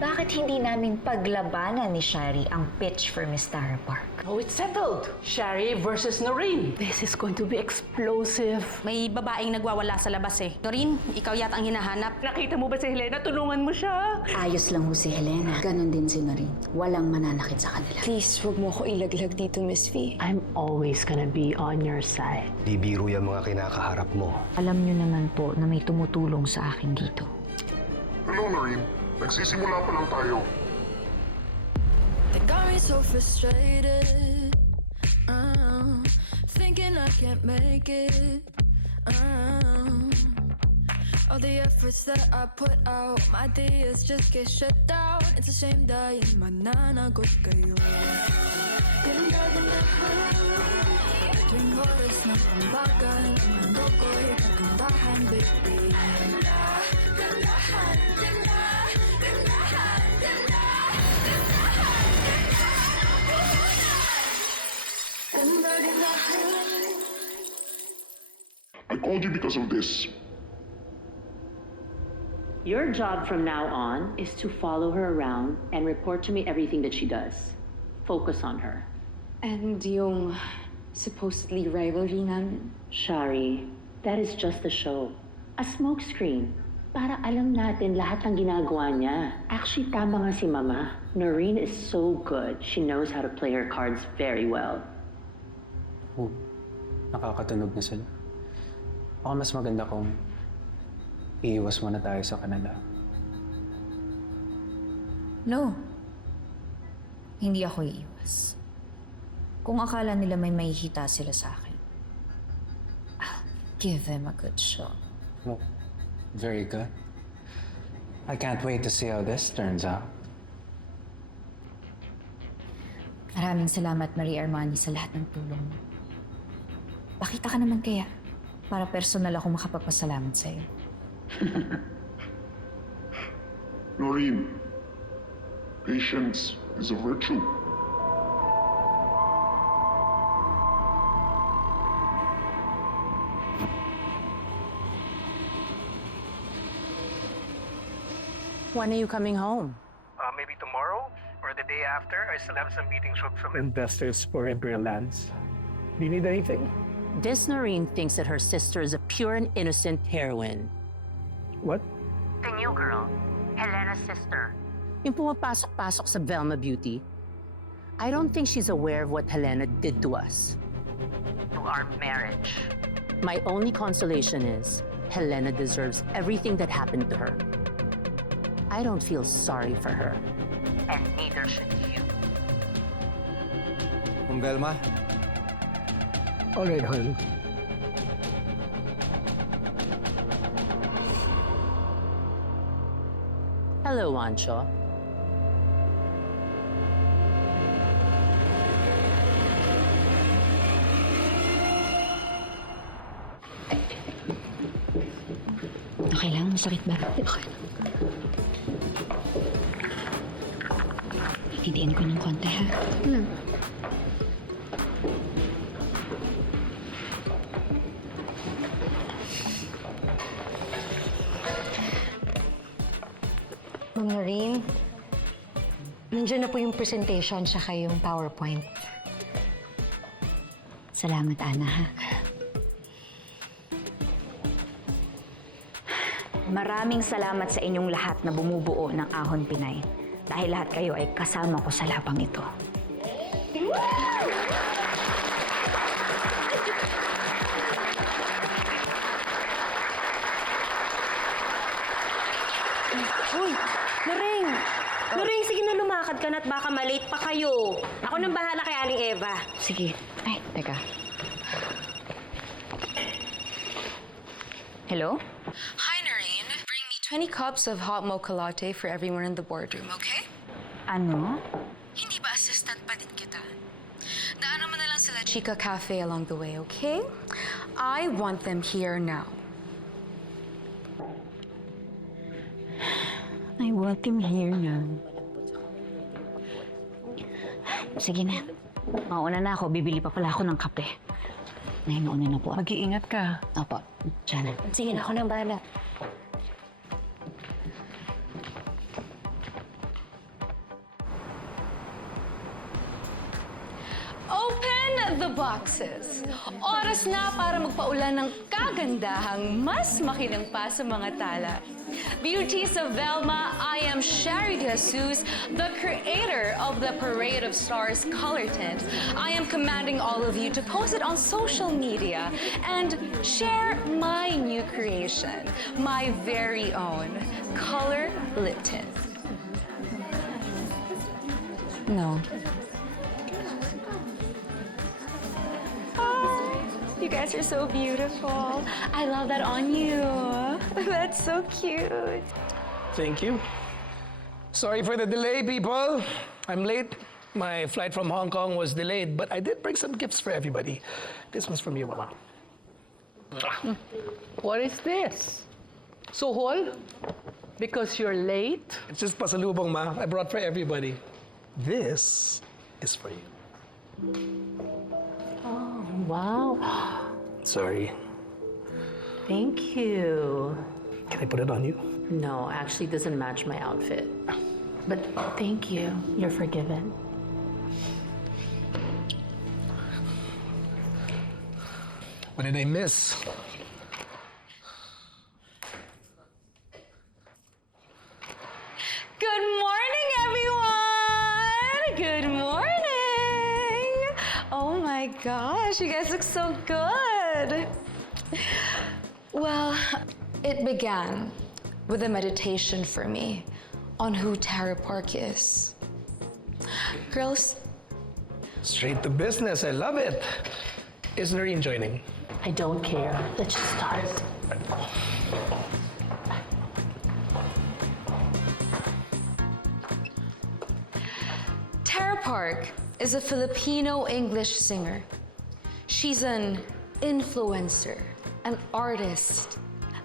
Bakit hindi namin paglabanan ni Shari ang pitch for Miss Tara Park? Oh, it's settled. Shari versus Noreen. This is going to be explosive. May babaeng nagwawala sa labas eh. Doreen, ikaw yata ang hinahanap. Nakita mo ba si Helena? Tulungan mo siya. Ayos lang ho si Helena. Ganon din si Noreen. Walang mananakit sa kanila. Please, huwag mo ako ilaglag dito, Miss V. I'm always gonna be on your side. Di biro yung mga kinakaharap mo. Alam niyo naman po na may tumutulong sa akin dito. Hello, Noreen. Nagsisimula pa lang tayo. They got me so frustrated. Thinking I can't make it. All the efforts that I put out, my ideas just get shut down. It's a shame dahil mananagot kayo. Ganda din lahat. Tuwing oras ng pambagan, ang mundo ko'y kagandahan, baby. Ganda, gandahan, ganda, gandahan, ganda, gandahan, ganda. Ganda, gandahan. I called you because of this. Your job from now on is to follow her around and report to me everything that she does. Focus on her. And yung supposedly rivalry namin? Shari, that is just a show. A smokescreen. Para alam natin lahat ng ginagawa niya. Actually, tama nga si Mama. Noreen is so good. She knows how to play her cards very well. Oh, nakakatunog na sila. Baka mas maganda kung iiwas muna tayo sa kanila. No. Hindi ako iiwas. Kung akala nila may mahihita sila sa akin, I'll give them a good show. Oh, very good. I can't wait to see how this turns out. Maraming salamat, Marie Armani, sa lahat ng tulong mo. Pakita ka naman kaya para personal ako makapagpasalamat sa'yo. Noreen, patience is a virtue. When are you coming home? Maybe tomorrow or the day after. I still have some meetings with some investors for Imperial Lands. Do you need anything? This Noreen thinks that her sister is a pure and innocent heroine. What? The new girl, Helena's sister. Yung pumapasok-pasok sa Velma Beauty, I don't think she's aware of what Helena did to us. To our marriage. My only consolation is Helena deserves everything that happened to her. I don't feel sorry for her. And neither should you. Velma? All right, hon. Hello, Ancho. Okay lang? Masakit ba? Okay. Tidiin ko ng konti, ha? Ma'am Noreen, nandiyan na po yung presentation saka yung PowerPoint. Salamat, Ana, ha? Maraming salamat sa inyong lahat na bumubuo ng Ahon Pinay. Dahil lahat kayo ay kasama ko sa labang ito. Uy, Loreng! Loreng, sige na lumakad ka na at baka malate pa kayo. Ako nang bahala kay Aling Eva. Sige. Ay, teka. Hello? Hi, Noreen. Bring me 20 cups of hot mocha latte for everyone in the boardroom, okay? Ano? Hindi ba assistant pa din kita? Daanan mo na lang sila Chica Cafe along the way, okay? I want them here now. I want him here now. Sige na. Mauna na ako. Bibili pa pala ako ng kape. Ngayon na po. Mag-iingat ka. Opo. Diyan na. Sige na, ako nang bahala. the boxes. Oras na para magpaulan ng kagandahang mas makinang pa sa mga tala. Beauties of Velma, I am Sherry De Jesus, the creator of the Parade of Stars color tint. I am commanding all of you to post it on social media and share my new creation, my very own color lip tint. No. You guys are so beautiful. I love that on you. That's so cute. Thank you. Sorry for the delay, people. I'm late. My flight from Hong Kong was delayed, but I did bring some gifts for everybody. This one's from you, Mama. What is this? Suhol? Because you're late? It's just pasalubong, Ma. I brought for everybody. This is for you. Oh, wow. Sorry. Thank you. Can I put it on you? No, actually it doesn't match my outfit. But thank you. You're forgiven. What did I miss? Good morning, everyone! Good morning! Oh my gosh, you guys look so good! Well, it began with a meditation for me on who Tara Park is. Girls, Straight to business. I love it. Is Noreen joining? I don't care. Let's just start. Tara Park is a Filipino English singer. She's an influencer, an artist,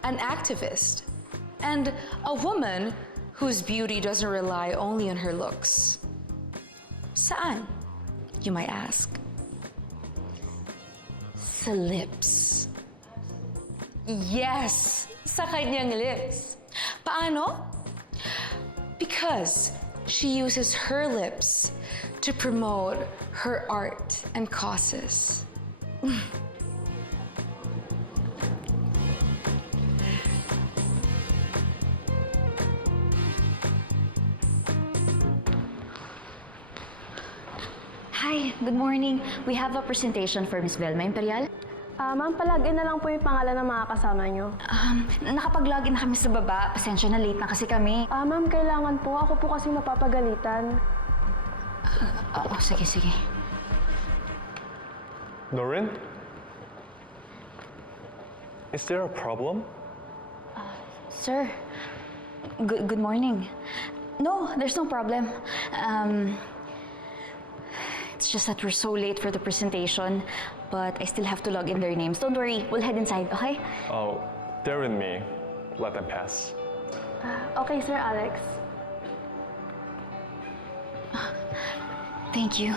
an activist, and a woman whose beauty doesn't rely only on her looks. Saan, you might ask? Sa lips. Yes, sa kanyang lips. Paano? Because she uses her lips to promote her art and causes. Hi, good morning. We have a presentation for Miss Velma Imperial. Ma'am, palagin na lang po yung pangalan ng mga kasama nyo. Nakapag-login na kami sa baba. Pasensya na, late na kasi kami. Ma'am, kailangan po. Ako po kasi mapapagalitan. Sige. Noreen? Is there a problem? Sir, good morning. No, there's no problem. It's just that we're so late for the presentation, but I still have to log in their names. Don't worry, we'll head inside, okay? Oh, they're with me. Let them pass. Okay, Sir Alex. Thank you.